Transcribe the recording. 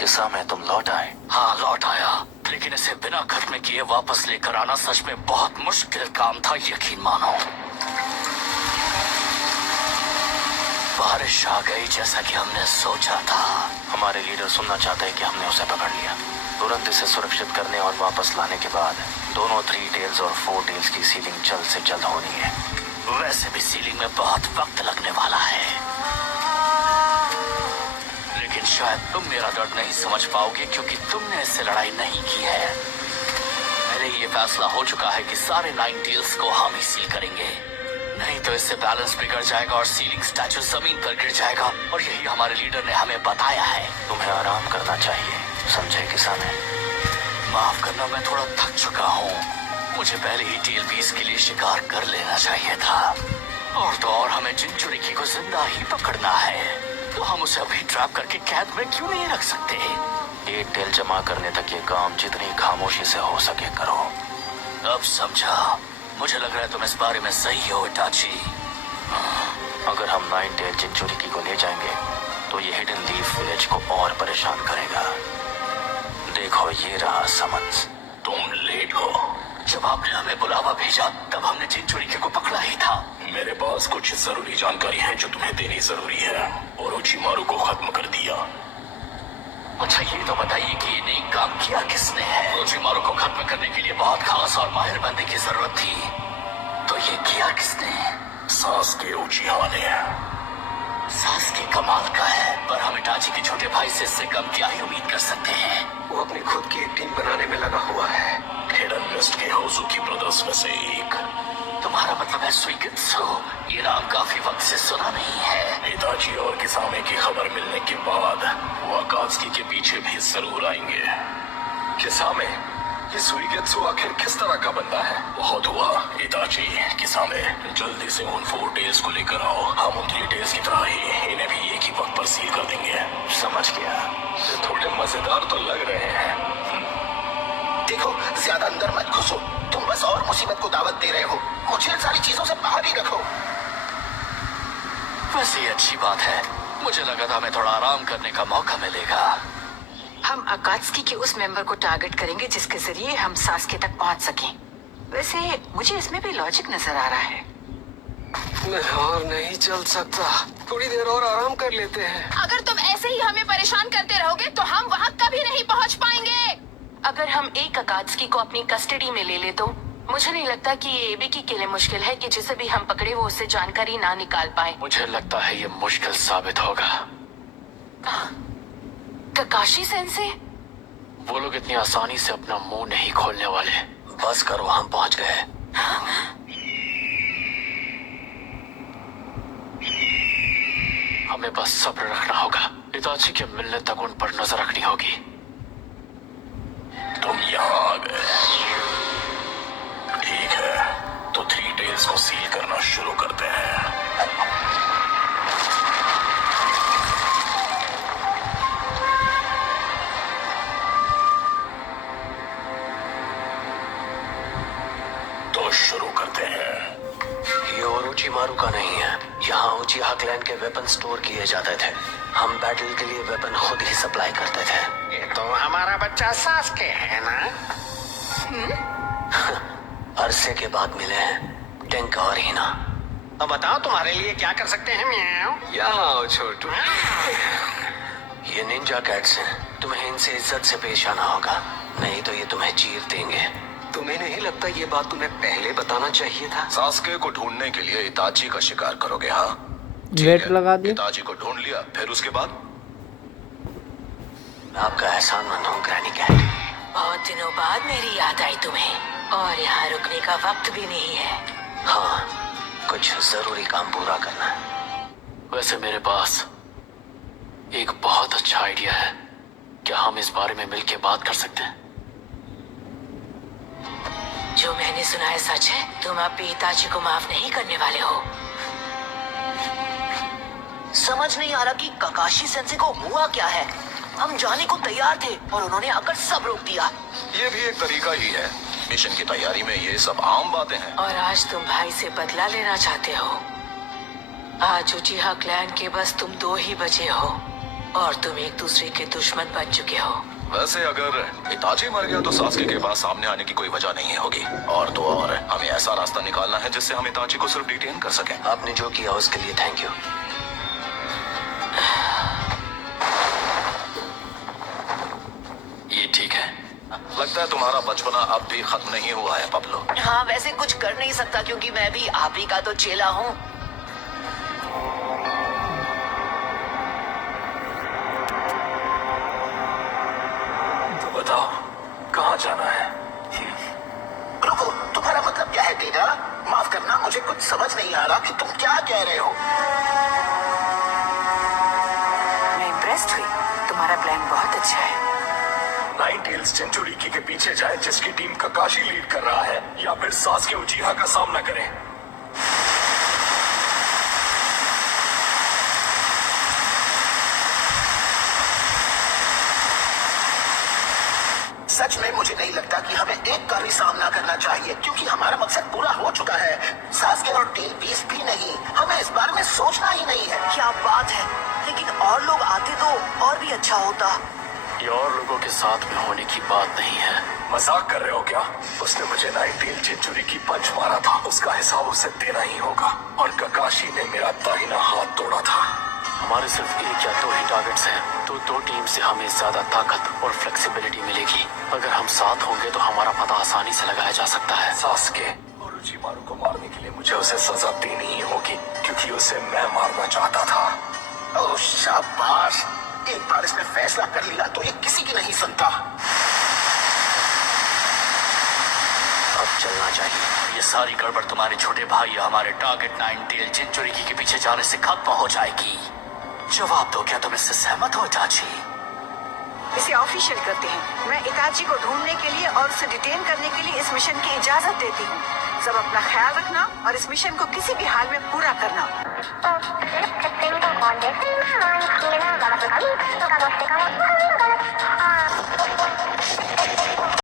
किस्सा में तुम लौट आए। हाँ, लौट आया, लेकिन इसे बिना खत्म किए वापस लेकर आना सच में बहुत मुश्किल काम था, यकीन मानो। बारिश आ गई जैसा कि हमने सोचा था। हमारे लीडर सुनना चाहते हैं कि हमने उसे पकड़ लिया। तुरंत इसे सुरक्षित करने और वापस लाने के बाद दोनों 3 टेल्स और 4 टेल्स की सीलिंग जल्द से जल्द होनी है। वैसे भी सीलिंग में बहुत वक्त लगने वाला है, लेकिन शायद तुम मेरा दर्द नहीं समझ पाओगे क्योंकि तुमने इससे लड़ाई नहीं की है। पहले ये फैसला हो चुका है कि सारे 9 टेल्स को हम ही सील करेंगे, नहीं तो इससे बैलेंस बिगड़ जाएगा और सीलिंग स्टैचू जमीन पर गिर जाएगा। और यही हमारे लीडर ने हमें बताया है। तुम्हें आराम करना चाहिए, समझे किसाने? माफ करना, मैं थोड़ा थक चुका हूँ। मुझे पहले ही टेल बीस के लिए शिकार कर लेना चाहिए था। और तो और हमें जिंचुरिकी को जिंदा ही पकड़ना है, तो हम उसे अभी ट्रैप करके कैद में क्यों नहीं रख सकते? 1 टेल जमा करने तक ये काम जितनी खामोशी से हो सके करो। अब समझा। मुझे लग रहा है तुम इस बारे में सही हो, इटाची। अगर हम 9 टेल जिंचुरिकी को ले जाएंगे तो ये हिडन लीफ विलेज को और परेशान करेगा। देखो, ये रहा समन्स। तुम लेट हो। जब आपने हमें बुलावा भेजा तब हमने जिंचुरिकी को पकड़ा ही था। मेरे पास कुछ जरूरी जानकारी है जो तुम्हें देनी जरूरी है। ओरोचिमारू को खत्म कर दिया। अच्छा, ये तो बताइए कि ये नेक काम किया किसने है? ओरोचिमारू को खत्म करने के लिए बहुत खास और माहिर बंदे की जरूरत थी, तो ये किया किसने? सासुके उचिहा ने। सासुके कमाल का है, पर हम इटाची के छोटे भाई से इससे कम क्या ही उम्मीद कर सकते हैं? वो अपनी खुद की एक टीम बनाने में लगा हुआ है। हिडन लिस्ट के होजुकी ब्रदर्स में से एक। तुम्हारा मतलब है सुइगित्सु? ये नाम काफी वक्त से सुना नहीं है। इताची और किसामे की खबर मिलने के बाद वो अकात्सुकी के पीछे भी जरूर आएंगे। किसामे, ये सुइगेत्सु आखिर किस तरह का बंदा है? बहुत हुआ। इताची, किसामे, जल्दी से उन 4 टेल्स को लेकर आओ। हम उन 3 टेल्स की तरह ही इन्हें भी एक ही वक्त पर सील कर देंगे। समझ गया। ये थोड़े मजेदार तो लग रहे हैं। देखो, ज्यादा अंदर मत घुसो। तुम बस और मुसीबत को दावत दे रहे हो। मुझे इन सारी चीजों से बाहर ही रखो। वैसे ये अच्छी बात है। मुझे लगा था हमें थोड़ा आराम करने का मौका मिलेगा। हम अकात्सुकी के उस मेंबर को टारगेट करेंगे जिसके जरिए हम सासुके तक पहुंच सकें। वैसे मुझे इसमें भी लॉजिक नजर आ रहा है। मैं और नहीं चल सकता। थोड़ी देर और आराम कर लेते हैं। अगर तुम ऐसे ही हमें परेशान करते रहोगे तो हम वहाँ कभी नहीं पहुँच पाएंगे। अगर हम एक अकात्सुकी को अपनी कस्टडी में ले ले तो मुझे नहीं लगता कि ये एबीकी के लिए मुश्किल है कि जिसे भी हम पकड़े वो उससे जानकारी ना निकाल पाए। मुझे लगता है ये मुश्किल साबित होगा। ककाशी सेंसे? वो लोग इतनी आसानी से अपना मुंह नहीं खोलने वाले। बस करो, हम पहुंच गए। हमें बस सब्र रखना होगा। इताची के मिलने तक उन पर नजर रखनी होगी। तुम यहाँ आ गए। ठीक है, तो 3 टेल्स को सील करना शुरू करते हैं। तो शुरू करते हैं। ये ओरोचिमारू का नहीं है। यहाँ उचिहा क्लैन के वेपन स्टोर किए जाते थे। हम बैटल के लिए वेपन खुद ही सप्लाई करते थे। ये तो हमारा बच्चा सासुके है ना? अरसे के बाद मिले हैं टेंका और हिना। तो बताओ, तुम्हारे लिए क्या कर सकते हैं? म्याऊ। यहाँ आओ छोटू। ये निंजा कैट्स हैं। तुम्हें इनसे इज्जत से पेश आना होगा, नहीं तो ये तुम्हें चीर देंगे। तुम्हें नहीं लगता ये बात तुम्हें पहले बताना चाहिए था? सासुके को ढूंढने के लिए इताची का शिकार करोगे? हाँ, वेट लगा दिया। इताची को ढूंढ लिया, फिर उसके बाद? मैं आपका एहसानमंद हूँ ग्रैनी कैट। बहुत दिनों बाद मेरी याद आई तुम्हें, और यहाँ रुकने का वक्त भी नहीं है। हाँ, कुछ जरूरी काम पूरा करना है। वैसे मेरे पास एक बहुत अच्छा आइडिया है। क्या हम इस बारे में मिलकर बात कर सकते हैं? जो मैंने सुना है सच है? तुम अब भी इताची को माफ नहीं करने वाले हो? समझ नहीं आ रहा कि ककाशी सेंसे को हुआ क्या है। हम जाने को तैयार थे और उन्होंने आकर सब रोक दिया। ये भी एक तरीका ही है। मिशन की तैयारी में ये सब आम बातें हैं। और आज तुम भाई से बदला लेना चाहते हो। आज उचिहा क्लैन के बस तुम 2 ही बचे हो। और तुम एक दूसरे के दुश्मन बन चुके हो। वैसे अगर इताची मर गया तो सास्के के पास सामने आने की कोई वजह नहीं होगी। और तो और हमें ऐसा रास्ता निकालना है जिससे हम इताची को सिर्फ डिटेन कर सकें। आपने जो किया उसके लिए थैंक यू। ये ठीक है। लगता है तुम्हारा बचपना अब भी खत्म नहीं हुआ है पब्लो। हाँ, वैसे कुछ कर नहीं सकता क्योंकि मैं भी आप ही का तो चेला हूँ। तो बताओ कहाँ जाना है? रुको, तुम्हारा मतलब क्या है टीना? माफ करना, मुझे कुछ समझ नहीं आ रहा कि तुम क्या कह रहे हो। मैं इम्प्रेस्ड हुई। तुम्हारा प्लान बहुत अच्छा है। नाइन टेल्स चिंचुरिकी के पीछे जाए जिसकी टीम ककाशी लीड कर रहा है, या फिर सास्के उचिहा का सामना करें। सच में मुझे नहीं लगता कि हमें एक का भी सामना करना चाहिए, क्योंकि हमारा मकसद पूरा हो चुका है। सास्के और टेल पीस भी नहीं। हमें इस बारे में सोचना ही नहीं है। क्या बात है, लेकिन और लोग आते तो और भी अच्छा होता। ये और लोगों के साथ में होने की बात नहीं है। मजाक कर रहे हो क्या? उसने मुझे नाइन टेल चिंचुरिकी पंच मारा था, उसका हिसाब उसे देना ही होगा। और ककाशी ने मेरा दाहिना हाथ तोड़ा था। हमारे सिर्फ एक या दो ही टारगेट्स हैं, तो दो टीम से हमें ज्यादा ताकत और फ्लेक्सिबिलिटी मिलेगी। अगर हम साथ होंगे तो हमारा पता आसानी से लगाया जा सकता है। सास्के और उचिमारू को मारने के लिए मुझे उसे सजा देनी ही होगी, क्योंकि उसे मैं मारना चाहता था। ओह शाबाश, एक बार इसने फैसला कर लिया तो ये किसी की नहीं सुनता। अब चलना चाहिए। ये सारी गड़बड़ तुम्हारे छोटे भाई या हमारे टारगेट नाइन टेल चिंचुरिकी के पीछे जाने से खत्म हो जाएगी। जवाब दो, क्या तुम इससे सहमत हो इताची? इसे ऑफिशियल करते हैं। मैं इताची को ढूंढने के लिए और उसे डिटेन करने के लिए इस मिशन की इजाजत देती हूँ। सब अपना ख्याल रखना और इस मिशन को किसी भी हाल में पूरा करना।